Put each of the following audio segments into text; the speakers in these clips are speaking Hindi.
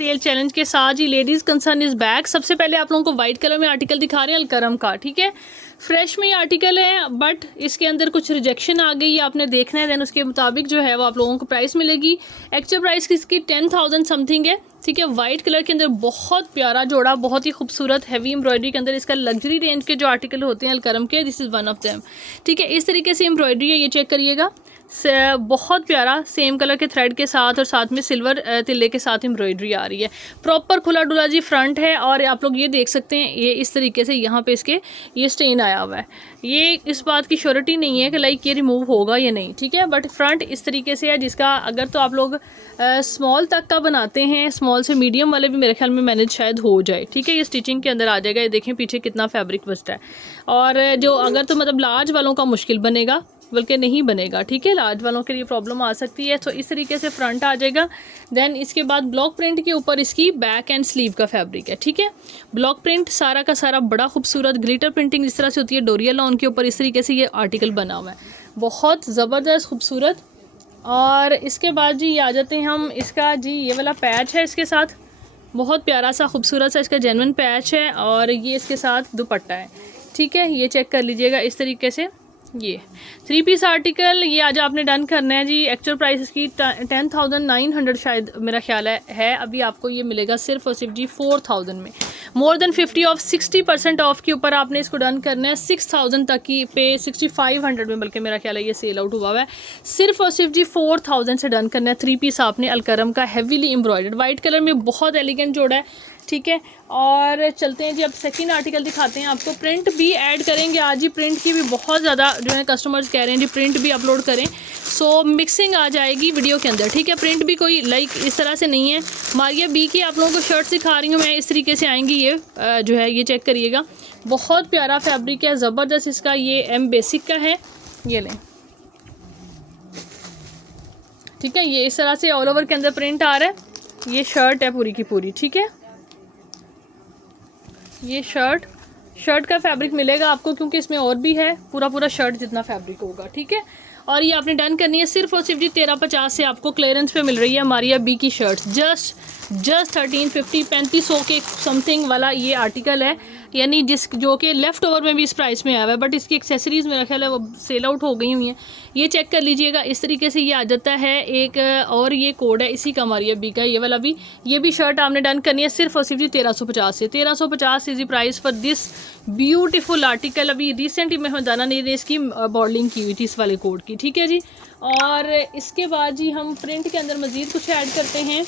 सेल चैलेंज के साथ ही लेडीज़ कंसर्न इज़ बैक। सबसे पहले आप लोगों को वाइट कलर में आर्टिकल दिखा रहे हैं अलकरम का, ठीक है। फ्रेश में ये आर्टिकल है बट इसके अंदर कुछ रिजेक्शन आ गई, आपने देखना है, देन उसके मुताबिक जो है वो आप लोगों को प्राइस मिलेगी। एक्चुअल प्राइस इसकी 10,000 समथिंग है, ठीक है। वाइट कलर के अंदर बहुत प्यारा जोड़ा, बहुत ही खूबसूरत हैवी एम्ब्रॉयडरी के अंदर इसका लग्जरी रेंज के जो आर्टिकल होते हैं अलकरम के, this is one of them, ठीक है। इस तरीके से एम्ब्रॉयडरी है, ये चेक करिएगा, बहुत प्यारा सेम कलर के थ्रेड के साथ और साथ में सिल्वर तिल्ले के साथ एम्ब्रॉयडरी आ रही है। प्रॉपर खुला डुला जी फ्रंट है और आप लोग ये देख सकते हैं ये इस तरीके से यहाँ पे इसके ये स्टेन आया हुआ है। ये इस बात की श्योरिटी नहीं है कि लाइक ये रिमूव होगा या नहीं, ठीक है। बट फ्रंट इस तरीके से है जिसका अगर तो आप लोग स्मॉल तक का बनाते हैं, स्मॉल से मीडियम वाले भी मेरे ख्याल में मैनेज शायद हो जाए, ठीक है। ये स्टिचिंग के अंदर आ जाएगा। ये देखें पीछे कितना फैब्रिक बचता है। और जो अगर तो मतलब लार्ज वालों का मुश्किल बनेगा, बल्कि नहीं बनेगा, ठीक है। लार्ज वालों के लिए प्रॉब्लम आ सकती है। तो इस तरीके से फ्रंट आ जाएगा। देन इसके बाद ब्लॉक प्रिंट के ऊपर इसकी बैक एंड स्लीव का फैब्रिक है, ठीक है। ब्लॉक प्रिंट सारा का सारा बड़ा खूबसूरत ग्लिटर प्रिंटिंग जिस तरह से होती है डोरिया लॉन के ऊपर, इस तरीके से ये आर्टिकल बना हुआ है, बहुत ज़बरदस्त खूबसूरत। और इसके बाद जी आ जाते हैं हम, इसका जी ये वाला पैच है इसके साथ, बहुत प्यारा सा खूबसूरत सा इसका जेन्युइन पैच है और ये इसके साथ दुपट्टा है, ठीक है। ये चेक कर लीजिएगा इस तरीके से। ये 3 पीस आर्टिकल ये आज आपने डन करना है जी। एक्चुअल प्राइस इसकी 10,900 शायद मेरा ख्याल है। अभी आपको ये मिलेगा सिर्फ और सिर्फ जी 4,000 में। मोर देन 50 ऑफ 60% ऑफ के ऊपर आपने इसको डन करना है 6,000 तक की पे 6,500 में, बल्कि मेरा ख्याल है ये सेल आउट हुआ है। सिर्फ और सिर्फ जी 4,000 से डन करना है। 3 पीस आपने अलकरम का हैवीली एम्ब्रॉयडर्ड वाइट कलर में बहुत एलिगेंट जोड़ा है, ठीक है। और चलते हैं जी, अब सेकंड आर्टिकल दिखाते हैं आपको। प्रिंट भी ऐड करेंगे आज ही, प्रिंट की भी बहुत ज़्यादा जो है कस्टमर्स कह रहे हैं जी प्रिंट भी अपलोड करें, सो मिक्सिंग आ जाएगी वीडियो के अंदर, ठीक है। प्रिंट भी कोई लाइक इस तरह से नहीं है। मारिया बी की आप लोगों को शर्ट दिखा रही हूँ मैं, इस तरीके से आएंगी ये जो है, ये चेक करिएगा, बहुत प्यारा फैब्रिक है, ज़बरदस्त इसका। ये एम बेसिक का है, ये लें, ठीक है। ये इस तरह से ऑल ओवर के अंदर प्रिंट आ रहा है। ये शर्ट है पूरी की पूरी, ठीक है। ये शर्ट का फैब्रिक मिलेगा आपको क्योंकि इसमें और भी है, पूरा शर्ट जितना फैब्रिक होगा, ठीक है। और ये आपने डन करनी है सिर्फ और सिर्फ जी 1350 से आपको क्लियरेंस पे मिल रही है मारिया बी की शर्ट। जस्ट 1350 3500 के समथिंग वाला ये आर्टिकल है, यानी जो कि लेफ़्ट ओवर में भी इस प्राइस में आया हुआ है। बट इसकी एक्सेसरीज़ मेरा ख्याल है वो सेल आउट हो गई हुई हैं। ये चेक कर लीजिएगा, इस तरीके से ये आ जाता है एक। और ये कोड है इसी का मारिया बी का, ये वाला भी। ये भी शर्ट आपने डन करनी है सिर्फ और सिर्फ जी 1350 से। 1350 is the price for this beautiful article. अभी रिसेंटली मैं दाना ने इसकी बॉर्डरिंग की हुई थी इस वाले कोड की, ठीक है जी। और इसके बाद जी हम प्रिंट के अंदर मज़ीद कुछ ऐड करते हैं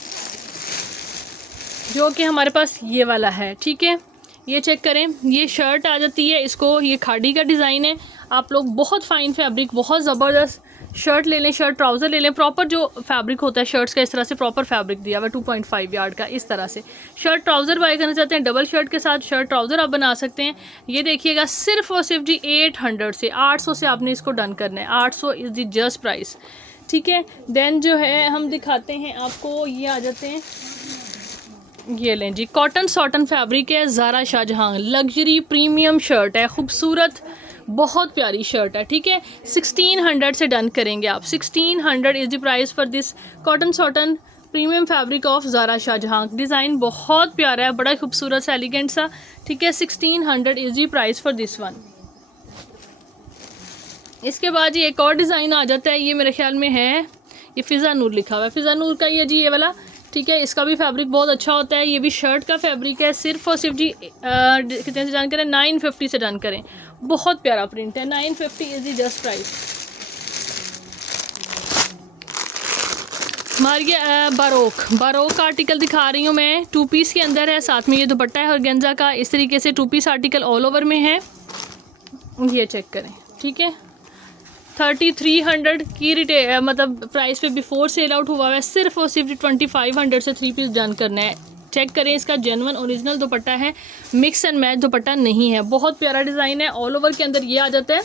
जो कि हमारे पास ये वाला है, ठीक है। ये चेक करें, ये शर्ट आ जाती है, इसको ये खाड़ी का डिज़ाइन है। आप लोग बहुत फ़ाइन फैब्रिक, बहुत ज़बरदस्त शर्ट ले लें, शर्ट ट्राउज़र ले लें। प्रॉपर जो फैब्रिक होता है शर्ट्स का, इस तरह से प्रॉपर फैब्रिक दिया हुआ है 2.5 यार्ड का, इस तरह से। शर्ट ट्राउज़र बाय करना चाहते हैं, डबल शर्ट के साथ शर्ट ट्राउज़र आप बना सकते हैं। ये देखिएगा सिर्फ और सिर्फ जी 800 से 800 से आपने इसको डन करना है। 800 इज़ दी जस्ट प्राइस, ठीक है। देन जो है हम दिखाते हैं आपको, ये आ जाते हैं, ये लें जी, कॉटन सॉटन फैब्रिक है, Zara Shahjahan luxury premium shirt है, खूबसूरत बहुत प्यारी शर्ट है, ठीक है। 1600 से डन करेंगे आप। 1600 is the price for this cotton satin premium fabric of Zara Shahjahan. Design बहुत प्यारा है, बड़ा खूबसूरत सा एलिगेंट सा, ठीक है। 1600 is the price for this one. इसके बाद ये एक और डिज़ाइन आ जाता है, ये मेरे ख्याल में है, ये फ़िज़ा नूर लिखा हुआ है, फ़िज़ा नूर का ये जी ये वाला, ठीक है। इसका भी फैब्रिक बहुत अच्छा होता है। ये भी शर्ट का फैब्रिक है, सिर्फ और सिर्फ जी कितने से डन करें, 950 से डन करें। बहुत प्यारा प्रिंट है, 950 is the just price. Maria Barog article दिखा रही हूँ मैं, 2 पीस के अंदर है, साथ में ये दुपट्टा है ऑर्गेन्जा का। इस तरीके से 2 पीस आर्टिकल ऑल ओवर में है, ये चेक करें, ठीक है। 3300 की मतलब प्राइस पे बिफोर सेल आउट हुआ है। सिर्फ और सिर्फ 2500 से 3 पीस डन करना है। चेक करें, इसका जेन्युइन ओरिजिनल दुपट्टा है, मिक्स एंड मैच दुपट्टा नहीं है। बहुत प्यारा डिज़ाइन है, ऑल ओवर के अंदर ये आ जाता है,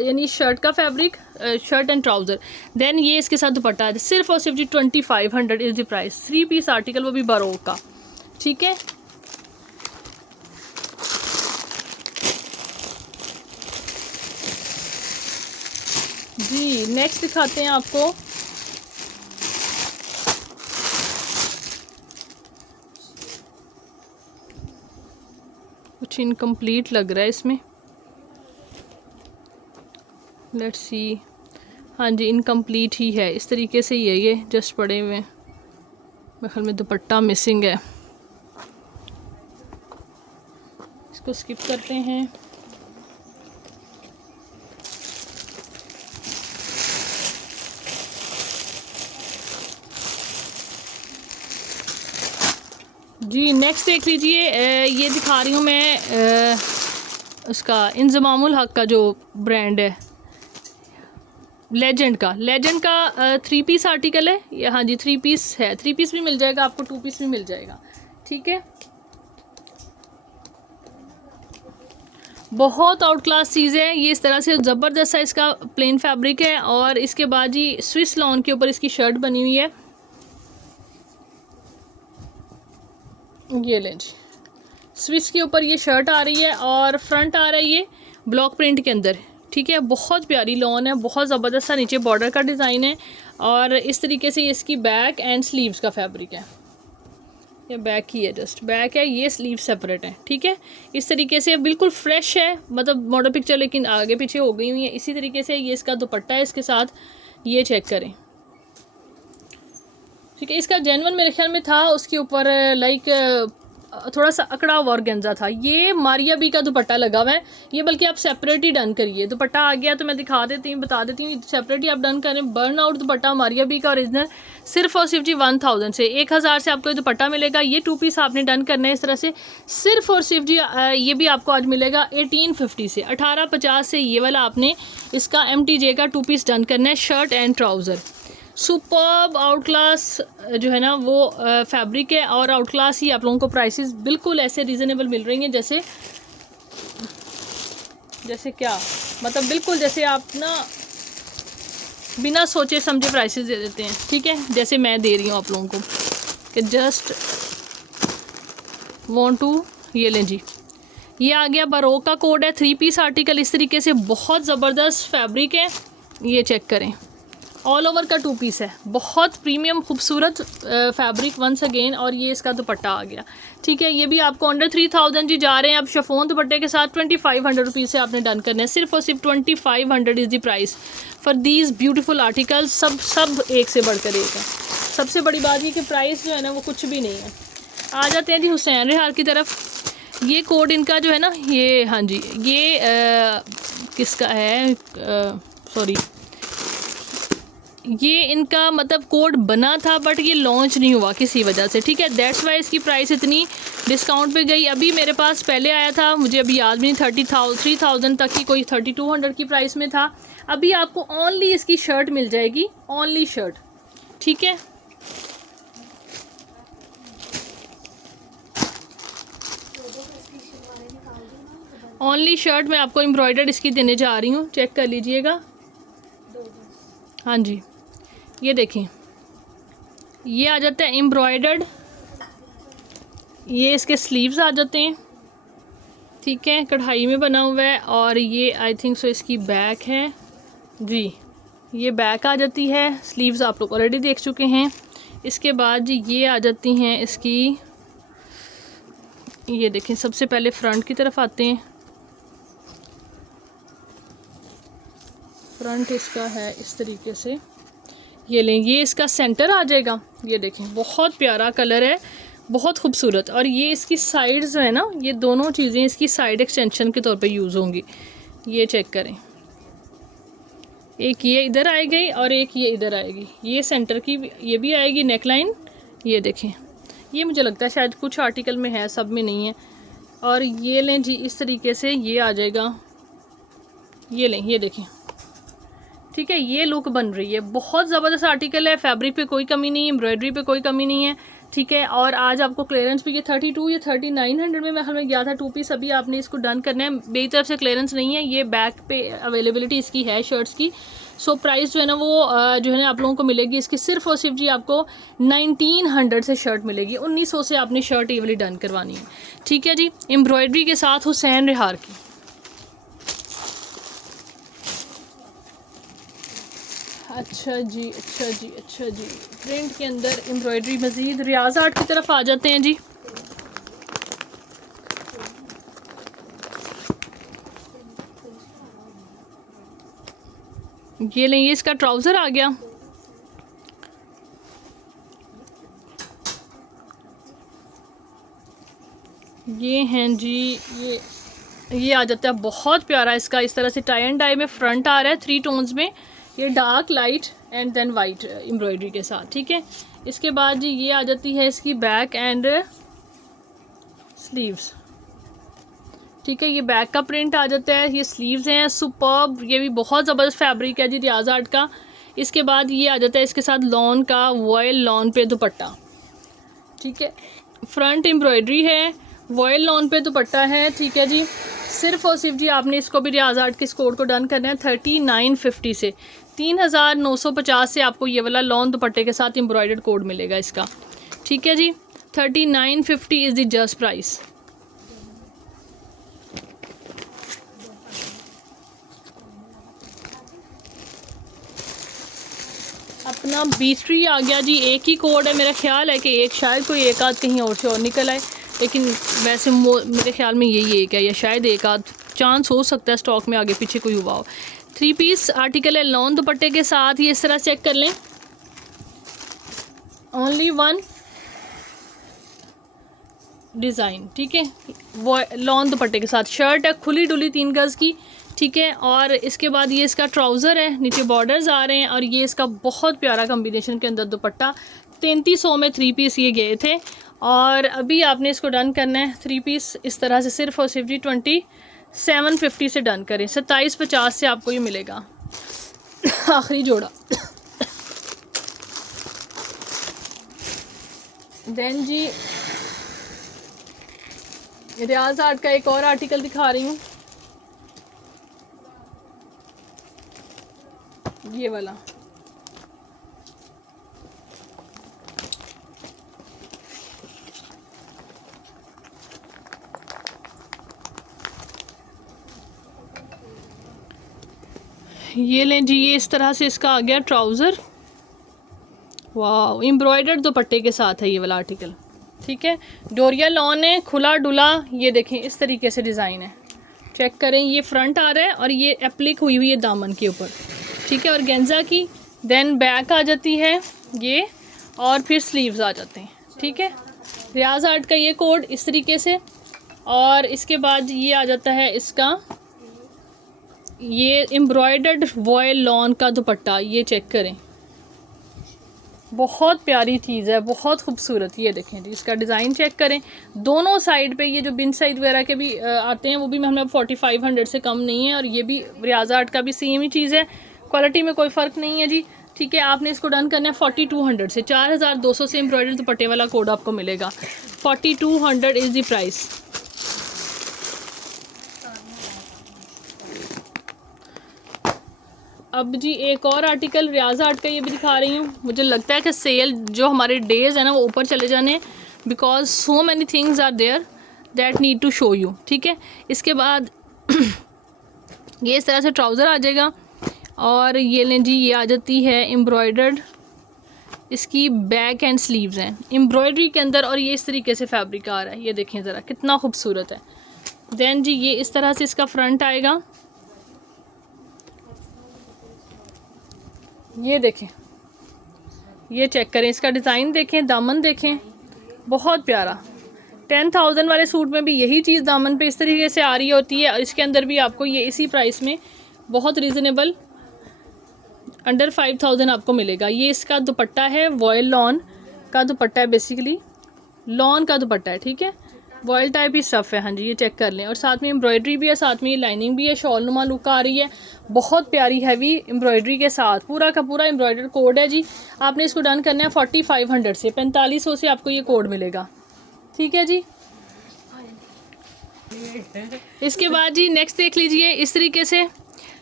यानी शर्ट का fabric, shirt and trouser. Then ये इसके साथ दुपट्टा है। सिर्फ और सिर्फ जी 2500 is the price. 3 piece article, वो भी बारोक का, ठीक है। जी नेक्स्ट दिखाते हैं आपको, कुछ इनकम्प्लीट लग रहा है इसमें, लेट्स सी। हाँ जी, इनकम्प्लीट ही है, इस तरीके से ही है, ये जस्ट पड़े हुए हैं। मेरे ख्याल में दुपट्टा मिसिंग है, इसको स्किप करते हैं। जी नेक्स्ट देख लीजिए, ये दिखा रही हूँ मैं उसका इंज़मामुल हक का जो ब्रांड है, लेजेंड का 3 पीस आर्टिकल है ये। हाँ जी 3 पीस है, 3 पीस भी मिल जाएगा आपको, 2 पीस भी मिल जाएगा, ठीक है। बहुत आउट क्लास चीज़ है ये, इस तरह से ज़बरदस्त सा इसका प्लेन फैब्रिक है। और इसके बाद जी स्विस लॉन के ऊपर इसकी शर्ट बनी हुई है, ये लें जी, स्विस के ऊपर ये शर्ट आ रही है और फ्रंट आ रहा है ये ब्लॉक प्रिंट के अंदर, ठीक है। बहुत प्यारी लॉन है, बहुत ज़बरदस्त सा नीचे बॉर्डर का डिज़ाइन है। और इस तरीके से इसकी बैक एंड स्लीव्स का फैब्रिक है, ये बैक ही है, जस्ट बैक है, ये स्लीव सेपरेट है, ठीक है। इस तरीके से बिल्कुल फ्रेश है, मतलब मॉडल पिक्चर लेकिन आगे पीछे हो गई हुई है। इसी तरीके से ये इसका दुपट्टा है इसके साथ, ये चेक करें, ठीक है। इसका जेन्युइन मेरे ख्याल में था, उसके ऊपर लाइक थोड़ा सा अकड़ा हुआ ऑर्गेन्जा था। ये मारिया बी का दुपट्टा लगा हुआ है, ये बल्कि आप सेपरेट ही डन करिए। दुपट्टा आ गया तो मैं दिखा देती हूँ, बता देती हूँ, सेपरेट ही आप डन करें। Burn out dupatta Maria B का ओरिजिनल, सिर्फ और सिर्फ जी 1000 से 1000 से आपको ये दुपट्टा मिलेगा। ये 2 पीस आपने डन करना है इस तरह से, सिर्फ और सिर्फ जी ये भी आपको आज मिलेगा 1850 से, 1850 से ये वाला आपने इसका MTJ का 2 पीस डन करना है, shirt and trouser. Superb out class जो है ना वो फैब्रिक है, और आउट क्लास ही आप लोगों को प्राइसेस बिल्कुल ऐसे रीज़नेबल मिल रही हैं, जैसे क्या मतलब बिल्कुल जैसे आप ना बिना सोचे समझे प्राइसेस दे देते हैं, ठीक है, जैसे मैं दे रही हूँ आप लोगों को कि जस्ट वांट टू। ये लें जी, ये आ गया बरोक का कोड है, 3 पीस आर्टिकल इस तरीके से, बहुत ज़बरदस्त फैब्रिक है, ये चेक करें। ऑल ओवर का 2 पीस है, बहुत प्रीमियम खूबसूरत फैब्रिक वंस अगेन। और ये इसका दुपट्टा आ गया, ठीक है। ये भी आपको अंडर 3000 जी जा रहे हैं। अब शिफॉन दुपट्टे के साथ 2500 रुपीज़ से आपने डन करना है, सिर्फ और सिर्फ 2500 is the price for these beautiful articles. सब एक से बढ़कर एक है। सबसे बड़ी बात ये कि प्राइस जो है ना वो कुछ भी नहीं है। आ जाते हैं जी हुसैन रेहार की तरफ। ये कोड इनका जो है ना, ये हाँ जी ये किसका है, सॉरी ये इनका मतलब कोड बना था बट ये लॉन्च नहीं हुआ किसी वजह से, ठीक है। दैट्स वाई इसकी प्राइस इतनी डिस्काउंट पे गई। अभी मेरे पास पहले आया था, मुझे अभी याद भी नहीं, 3000 तक की, कोई 3200 की प्राइस में था। अभी आपको ओनली इसकी शर्ट मिल जाएगी, ओनली शर्ट, ठीक है। ओनली शर्ट मैं आपको एम्ब्रॉयडर्ड इसकी देने जा रही हूँ, चेक कर लीजिएगा। हाँ जी ये देखें, ये आ जाता है एम्ब्रॉयडर्ड, ये इसके स्लीव्स आ जाते हैं, ठीक है, कढ़ाई में बना हुआ है। और ये आई थिंक सो इसकी बैक है जी, ये बैक आ जाती है। स्लीव्स आप लोग ऑलरेडी देख चुके हैं। इसके बाद जी ये आ जाती हैं इसकी, ये देखें, सबसे पहले फ्रंट की तरफ आते हैं। फ्रंट इसका है इस तरीके से, ये लें, ये इसका सेंटर आ जाएगा। ये देखें बहुत प्यारा कलर है, बहुत खूबसूरत। और ये इसकी साइड्स है ना, ये दोनों चीज़ें इसकी साइड एक्सटेंशन के तौर पे यूज़ होंगी। ये चेक करें, एक ये इधर आएगी और एक ये इधर आएगी, ये सेंटर की ये भी आएगी नेकलाइन। ये देखें, ये मुझे लगता है शायद कुछ आर्टिकल में है, सब में नहीं है। और ये लें जी इस तरीके से ये आ जाएगा, ये लें, ये देखें, ठीक है। ये लुक बन रही है, बहुत ज़बरदस्त आर्टिकल है। फैब्रिक पे कोई कमी नहीं है, एम्ब्रॉयडरी पे कोई कमी नहीं है, ठीक है। और आज आपको क्लियरेंस पे ये 32 या 3900 में हमें गया था 2 पीस। अभी आपने इसको डन करना है, मेरी तरफ से क्लियरेंस नहीं है, ये बैक पे अवेलेबिलिटी इसकी है शर्ट्स की। सो प्राइस जो है ना वो जो है ना आप लोगों को मिलेगी इसकी सिर्फ और सिर्फ जी आपको 1900 से शर्ट मिलेगी। 1900 से आपने शर्ट ये वाली डन करवानी है, ठीक है जी, एम्ब्रॉयडरी के साथ हुसैन रेहार की। अच्छा जी, अच्छा जी, अच्छा जी, प्रिंट के अंदर एम्ब्रॉयडरी मज़ीद रियाज आर्ट की तरफ आ जाते हैं जी। ये लें, ये इसका ट्राउज़र आ गया। ये हैं जी, ये आ जाता है बहुत प्यारा इसका, इस तरह से टाई एंड डाई में फ्रंट आ रहा है 3 टोन्स में, ये dark light and then white embroidery के साथ, ठीक है। इसके बाद जी ये आ जाती है इसकी बैक एंड स्लीव्स, ठीक है। ये बैक का प्रिंट आ जाता है, ये स्लीव्स हैं सुपर्ब, ये भी बहुत ज़बरदस्त फैब्रिक है जी रियाज आर्ट का। इसके बाद ये आ जाता है इसके साथ लॉन का, वॉयल लॉन पे दुपट्टा, ठीक है। फ्रंट एम्ब्रॉयडरी है, वॉयल लॉन पे दुपट्टा है, ठीक है जी। सिर्फ और सिर्फ जी आपने इसको भी रियाज आर्ट के इस कोड को डन करना है 3950 से, 3950 से आपको ये वाला लॉन दुपट्टे के साथ एम्ब्रॉयडर्ड कोड मिलेगा इसका, ठीक है जी। 3950 इज़ द जस्ट प्राइस। अपना बीस्ट्री आ गया जी, एक ही कोड है, मेरा ख्याल है कि एक शायद कोई एक आध कहीं और से और निकल आए, लेकिन वैसे मेरे ख्याल में यही एक है, या शायद एक आध चांस हो सकता है स्टॉक में आगे पीछे कोई हुआ हो। 3 पीस आर्टिकल है लॉन दुपट्टे के साथ, ये इस तरह चेक कर लें, ओनली 1 डिज़ाइन, ठीक है। वो लॉन दुपट्टे के साथ शर्ट है खुली डुली 3 गज़ की, ठीक है। और इसके बाद ये इसका ट्राउज़र है, नीचे बॉर्डर्स आ रहे हैं, और ये इसका बहुत प्यारा कॉम्बिनेशन के अंदर दुपट्टा। 3300 में 3 पीस ये गए थे, और अभी आपने इसको डन करना है 3 पीस इस तरह से सिर्फ और सिर्फ जी 2750 से डन करें, 2750 से आपको ये मिलेगा आखिरी जोड़ा। देन जी रियाज आर्ट का एक और आर्टिकल दिखा रही हूँ, ये वाला। ये लें जी, ये इस तरह से इसका आ गया ट्राउज़र, वाह, एम्ब्रॉयडर्ड दुपट्टे के साथ है ये वाला आर्टिकल, ठीक है। डोरिया लॉन है, खुला डुला, ये देखें इस तरीके से डिज़ाइन है, चेक करें। ये फ्रंट आ रहा है और ये एप्लिक हुई हुई है दामन के ऊपर, ठीक है, और गेंजा की। देन बैक आ जाती है ये, और फिर स्लीव्स आ जाते हैं, ठीक है। रियाज आर्ट का ये कोड इस तरीके से, और इसके बाद ये आ जाता है इसका ये एम्ब्रॉयडर्ड वॉयल लॉन का दुपट्टा, ये चेक करें, बहुत प्यारी चीज़ है, बहुत खूबसूरत। ये देखें जी, इसका डिज़ाइन चेक करें, दोनों साइड पे ये जो बिन साइड वगैरह के भी आते हैं वो भी हमें 4500 से कम नहीं है, और ये भी रियाज आर्ट का भी सेम ही चीज़ है, क्वालिटी में कोई फ़र्क नहीं है जी, ठीक है। आपने इसको डन करना है 4200 से, 4200 से एम्ब्रॉयडर्ड दुपट्टे वाला कोड आपको मिलेगा, 4200 इज़ द प्राइस। अब जी एक और आर्टिकल रियाज आर्ट का ये भी दिखा रही हूँ। मुझे लगता है कि सेल जो हमारे डेज़ है ना वो ऊपर चले जाने, because so many things are there that need to show you, ठीक है। इसके बाद ये इस तरह से ट्राउज़र आ जाएगा, और ये लें जी, ये आ जाती है एम्ब्रॉयडर्ड, इसकी बैक एंड स्लीव्स हैं एम्ब्रॉयडरी के अंदर, और ये इस तरीके से फैब्रिक आ रहा है, ये देखें ज़रा कितना खूबसूरत है। देन जी ये इस तरह से इसका फ्रंट आएगा, ये देखें, ये चेक करें, इसका डिज़ाइन देखें, दामन देखें, बहुत प्यारा। 10,000 वाले सूट में भी यही चीज़ दामन पे इस तरीके से आ रही होती है, और इसके अंदर भी आपको ये इसी प्राइस में बहुत रीज़नेबल अंडर 5000 आपको मिलेगा। ये इसका दुपट्टा है, वॉयल लॉन का दुपट्टा है, बेसिकली लॉन का दुपट्टा है, ठीक है, वॉयल टाइप ही स्टफ़ है, हाँ जी, ये चेक कर लें। और साथ में एम्ब्रॉयडरी भी है, साथ में ये लाइनिंग भी है, शॉल नुमा लुक आ रही है, बहुत प्यारी हैवी एम्ब्रॉयडरी के साथ, पूरा का पूरा एम्ब्रॉयडर कोड है जी। आपने इसको डन करना है 4500 से, 4500 से आपको ये कोड मिलेगा, ठीक है जी। इसके बाद जी नेक्स्ट देख लीजिए, इस तरीके से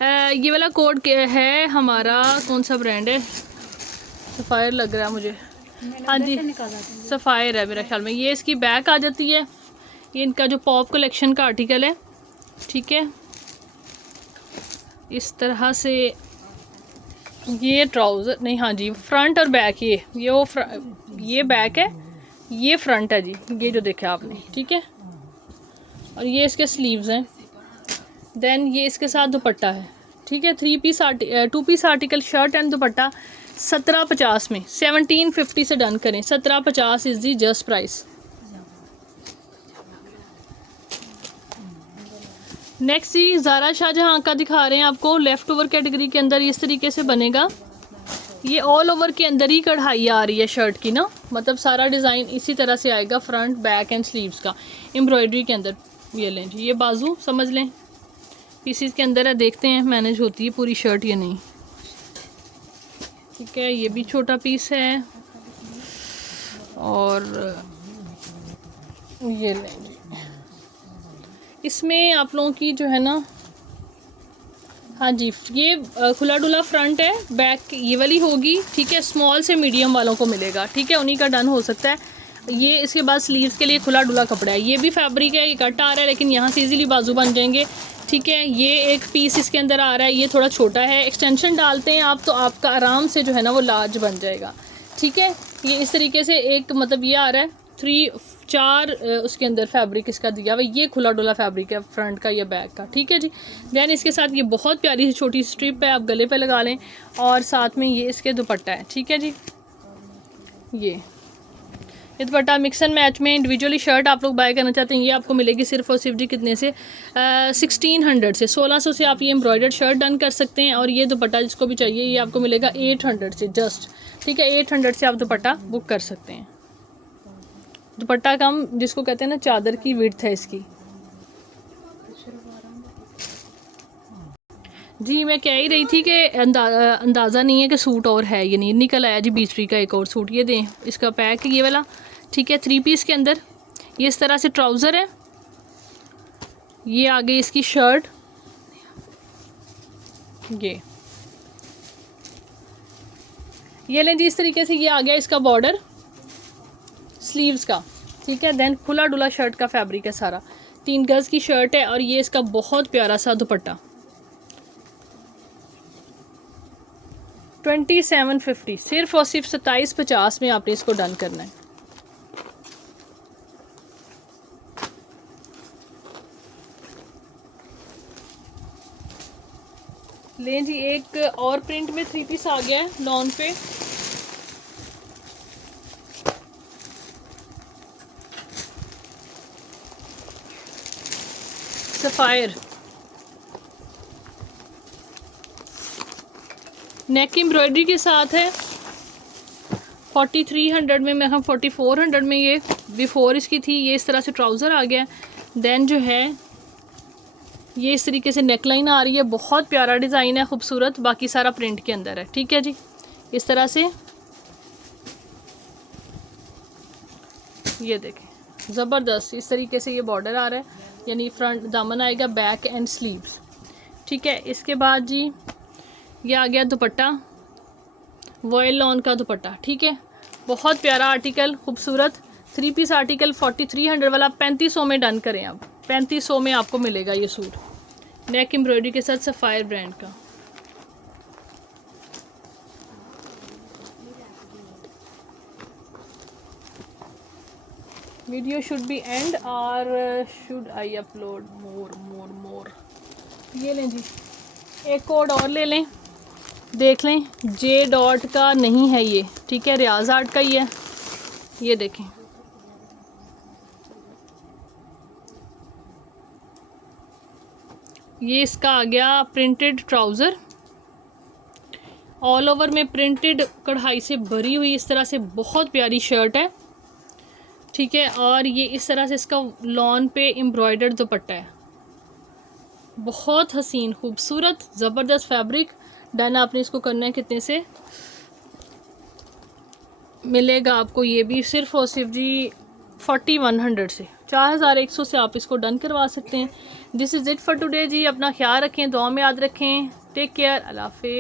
ये वाला कोड है हमारा, कौन सा ब्रांड है, सफ़ायर लग रहा है मुझे, हाँ जी सफ़ायर है मेरा ख्याल में। ये इसकी बैक आ जाती है, ये इनका जो पॉप कलेक्शन का आर्टिकल है, ठीक है, इस तरह से ये ट्राउज़र नहीं, हाँ जी फ्रंट और बैक, ये बैक है, ये फ्रंट है जी, ये जो देखा आपने, ठीक है, और ये इसके स्लीव्स हैं। देन ये इसके साथ दुपट्टा है, ठीक है। 2 piece article shirt and dupatta 1750 में, 1750 से डन करें। 1750 is the just price. Next जी ज़ारा शाहजहां का दिखा रहे हैं आपको, लेफ़्ट ओवर कैटेगरी के अंदर इस तरीके से बनेगा। ये ऑल ओवर के अंदर ही कढ़ाई आ रही है शर्ट की ना, मतलब सारा डिज़ाइन इसी तरह से आएगा, फ्रंट बैक एंड स्लीव्स का एम्ब्रॉयडरी के अंदर। ये लें जी, ये बाजू समझ लें पीसीस के अंदर है, देखते हैं मैनेज होती है पूरी शर्ट या नहीं। ठीक है, ये भी छोटा पीस है और ये लें जी। इसमें आप लोगों की जो है ना, हाँ जी, ये खुला डुला फ्रंट है, बैक ये वाली होगी। ठीक है, स्मॉल से मीडियम वालों को मिलेगा। ठीक है, उन्हीं का डन हो सकता है। ये इसके बाद स्लीव्स के लिए खुला डुला कपड़ा है। ये भी फैब्रिक है, ये कट आ रहा है लेकिन यहाँ से इजीली बाजू बन जाएंगे। ठीक है, ये एक पीस इसके अंदर आ रहा है, ये थोड़ा छोटा है, एक्सटेंशन डालते हैं आप तो आपका आराम से जो है ना वो लार्ज बन जाएगा। ठीक है, ये इस तरीके से एक मतलब ये आ रहा है 4 उसके अंदर फैब्रिक इसका दिया हुआ। ये खुला डुला फैब्रिक है फ्रंट का या बैक का। ठीक है जी। दैन इसके साथ ये बहुत प्यारी सी छोटी स्ट्रिप है, आप गले पे लगा लें और साथ में ये इसके दुपट्टा है। ठीक है जी, ये दुपट्टा मिक्स एंड मैच में। इंडिविजुअली शर्ट आप लोग बाय करना चाहते हैं, ये आपको मिलेगी सिर्फ और सिर्फ जी कितने से 1600 से, 1600 से आप ये एम्ब्रॉयडर्ड शर्ट डन कर सकते हैं। और ये दुपट्टा जिसको भी चाहिए ये आपको मिलेगा 800 से जस्ट। ठीक है, 800 से आप दुपट्टा बुक कर सकते हैं। दुपट्टा कम जिसको कहते हैं ना, चादर की विड्थ है इसकी। जी मैं कह ही रही थी कि अंदाज़ा नहीं है कि सूट और है ये नहीं, निकल आया जी 20 का एक और सूट। ये दें इसका पैक ये वाला। ठीक है, 3 पीस के अंदर ये इस तरह से ट्राउज़र है, ये आगे इसकी शर्ट, ये लें जी इस तरीके से। ये आ गया इसका बॉर्डर स्लीव्स का। ठीक है, देन खुला डुला शर्ट का फैब्रिक है सारा, 3 गज़ की शर्ट है और ये इसका बहुत प्यारा सा दुपट्टा 2750, सिर्फ और सिर्फ 2750 में आपने इसको डन करना है। लें जी, एक और प्रिंट में 3 पीस आ गया है लॉन पे। सफ़ायर नेक एम्ब्रॉयडरी के साथ है, 4300 में, मैं 4400 में ये बिफोर इसकी थी। ये इस तरह से ट्राउज़र आ गया। देन जो है ये इस तरीके से नेकलाइन आ रही है, बहुत प्यारा डिज़ाइन है, खूबसूरत, बाकी सारा प्रिंट के अंदर है। ठीक है जी, इस तरह से ये देखें ज़बरदस्त, इस तरीके से ये बॉर्डर आ रहा है, यानी फ्रंट दामन आएगा, बैक एंड स्लीव्स। ठीक है, इसके बाद जी ये आ गया दुपट्टा, वॉयल लॉन का दुपट्टा। ठीक है, बहुत प्यारा आर्टिकल, खूबसूरत 3 पीस आर्टिकल 4300 वाला 3500 में डन करें आप। 3500 में आपको मिलेगा ये सूट, नेक एम्ब्रॉयडरी के साथ सफ़ायर ब्रांड का। वीडियो शुड बी एंड और शुड आई अपलोड मोर। ये लें जी, एक कोड और ले लें, देख लें, जे डॉट का नहीं है ये। ठीक है, रियाज आर्ट का ही है। ये देखें, ये इसका आ गया प्रिंटेड ट्राउज़र, ऑल ओवर में प्रिंटेड कढ़ाई से भरी हुई इस तरह से बहुत प्यारी शर्ट है। ठीक है, और ये इस तरह से इसका लॉन पे एम्ब्रॉयडर्ड दुपट्टा है, बहुत हसीन खूबसूरत ज़बरदस्त फैब्रिक। डन आपने इसको करना है कितने से मिलेगा आपको, ये भी सिर्फ और सिर्फ जी 4100 से, 4100 से आप इसको डन करवा सकते हैं। This is it for today जी। अपना ख्याल रखें, दुआ में याद रखें। टेक केयर, अल्लाह हाफ़िज़।